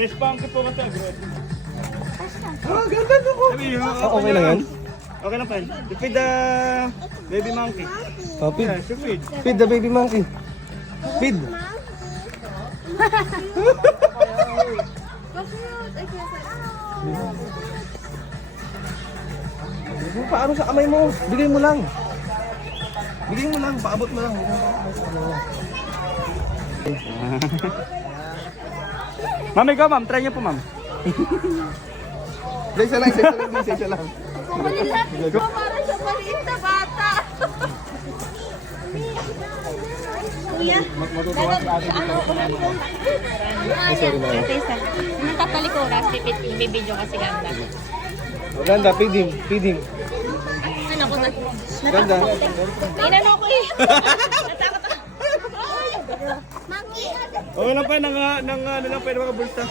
Fresh monkey po kasi aggressive. Ganda to ko. Okay lang yan? Okay lang pa yun. Feed the baby monkey. Oh, feed. Yeah, feed. Feed the baby monkey. Feed. Paano sa kamay mo? Bigay mo lang. Bigay mo lang, paabot mo lang. Ma'am, ikaw ma'am. Try niyo po ma'am. Isa lang, isa lang. Kulilat ko para sa maliit na bata. Kuya, Sorry na. nung tatalikuras, bibidyo kasi ganda. Ganda, feed him, feed him. Ano ko na? Ganda. Inano ko eh. Natakot ako. Monkey! Okay lang pa yun. Nang ano lang pwede mga bulsa.